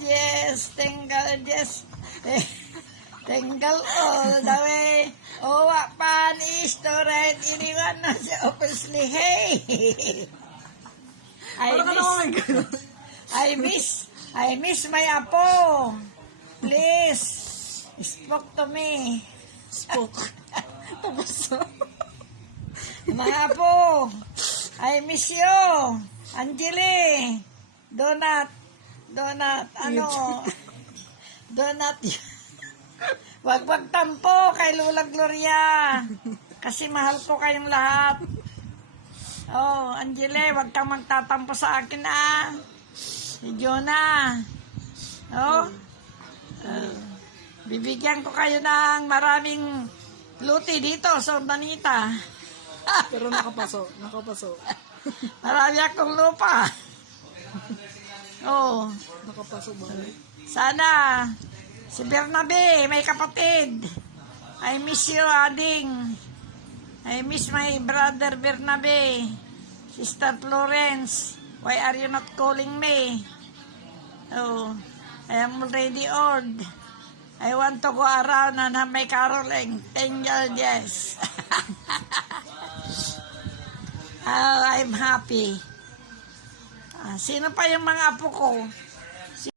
yes, tingle, yes. Tingle all the way. Oh, what fun is to ride anyone na si obviously, hey. I miss my apo. Please, spoke to me. Spoke. Tapos Mga apo, I miss you. Angeli, donut, ano, donut. Wag tampo kay Lola Gloria. Kasi mahal ko kayong lahat. Oh, Angeli, wag kang magtatampo sa akin, ah. Si Jonah. Oh, bibigyan ko kayo ng maraming luti dito sa Urdanita. pero nakapaso. Marami akong lupa. Oh, Nakapaso ba? sana si Bernabe, may kapatid. I miss you, Ading. I miss my brother Bernabe. Sister Florence, why are you not calling me? Oh, I am already old. I want to go around and have my caroling. Tingle, yes. Oh, I'm happy. Sino pa yung mga apo ko?